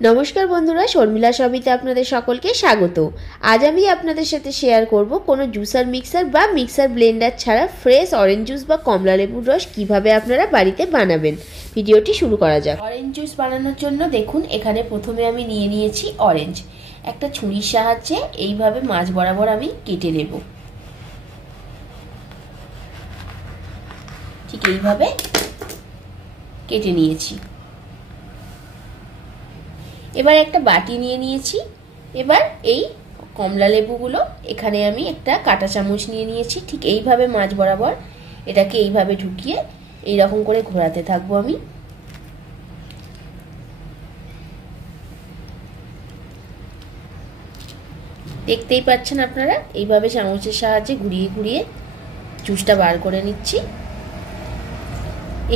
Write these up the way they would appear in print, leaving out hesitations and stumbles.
নমস্কার বন্ধুরা, শর্মিলা সবিতে আপনাদের সকলকে স্বাগত। আজ আমি আপনাদের সাথে শেয়ার করব কোনো জুসার মিক্সার বা মিক্সার ব্লেন্ডার ছাড়া ফ্রেশ অরেঞ্জ জুস বা কমলা লেবুর রস কিভাবে আপনারা বাড়িতে বানাবেন। ভিডিওটি শুরু করা যাক। অরেঞ্জ জুস বানানোর জন্য দেখুন এখানে প্রথমে আমি নিয়ে নিয়েছি অরেঞ্জ। একটা ছুরির সাহায্যে এইভাবে মাঝ বরাবর আমি কেটে নেব। ঠিক এইভাবে কেটে নিয়েছি। এবার একটা বাটি নিয়ে নিয়েছি। এবার এই কমলা লেবুগুলো এখানে আমি একটা কাঁটা চামচ নিয়ে নিয়েছি। ঠিক এইভাবে মাঝ বরাবর এটাকে এইভাবে ঢুকিয়ে এইরকম করে ঘোরাতে থাকবো আমি। দেখতেই পাচ্ছেন আপনারা, এইভাবে চামচের সাহায্যে ঘুরিয়ে ঘুরিয়ে জুসটা বার করে নিচ্ছি।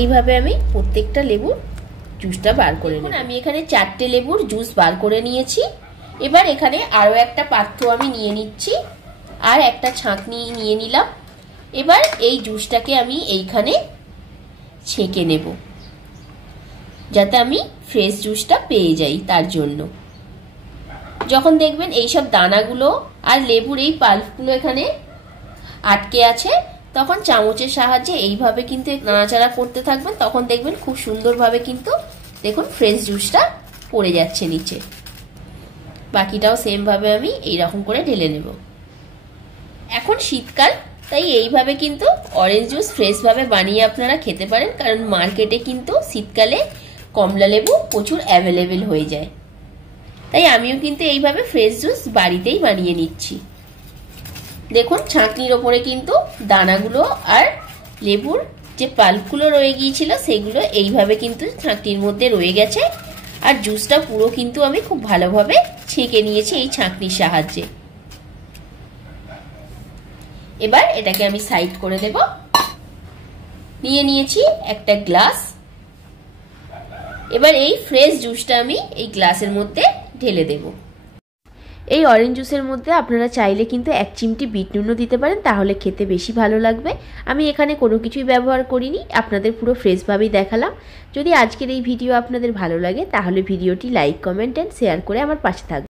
এইভাবে আমি প্রত্যেকটা লেবুর জুসটা বার করে নেব। আমি এখানে 4টে লেবুর জুস বার করে নিয়েছি। এবার এখানে আরো একটা পাত্র আমি নিয়ে নিচ্ছি আর একটা ছাঁকনি নিয়ে নিলাম। এবার এই জুসটাকে আমি এইখানে ছেঁকে নেব, যাতে আমি ফ্রেশ জুসটা পেয়ে যাই। তার জন্য যখন দেখবেন এইসব দানাগুলো আর লেবুর এই পাল্পগুলো এখানে আটকে আছে, তখন চামচের সাহায্যে এইভাবে কিন্তু নাড়াচাড়া করতে থাকবেন। তখন দেখবেন খুব সুন্দরভাবে কিন্তু দেখুন ফ্রেশ জুসটা পড়ে যাচ্ছে নিচে। বাকিটাও সেম ভাবে আমি এইরকম করে ঢেলে নেব। এখন শীতকাল, তাই এইভাবে কিন্তু অরেঞ্জ জুস ফ্রেশ ভাবে বানিয়ে আপনারা খেতে পারেন, কারণ মার্কেটে কিন্তু শীতকালে কমলা লেবু প্রচুর অ্যাভেলেবেল হয়ে যায়। তাই আমিও কিন্তু এইভাবে ফ্রেশ জুস বাড়িতেই বানিয়ে নিচ্ছি। দেখুন ছাঁকনির ওপরে কিন্তু দানাগুলো আর লেবুর যে পাল্পগুলো রয়ে গিয়েছিল সেগুলো এইভাবে কিন্তু ছাঁকনির মধ্যে রয়ে গেছে। আর জুসটা পুরো কিন্তু আমি খুব ভালোভাবে ছেঁকে নিয়েছি এই ছাঁকনির সাহায্যে। এবার এটাকে আমি সাইড করে দেব। নিয়ে নিয়েছি একটা গ্লাস। এবার এই ফ্রেশ জুসটা আমি এই গ্লাসের মধ্যে ঢেলে দেব। এই অরেঞ্জ জুসের মধ্যে আপনারা চাইলে কিন্তু 1 চিমটি বিট নুনও দিতে পারেন, তাহলে খেতে বেশি ভালো লাগবে। আমি এখানে কোনো কিছুই ব্যবহার করিনি, আপনাদের পুরো ফ্রেশভাবেই দেখালাম। যদি আজকের এই ভিডিও আপনাদের ভালো লাগে তাহলে ভিডিওটি লাইক, কমেন্ট এন্ড শেয়ার করে আমার পাশে থাকবেন।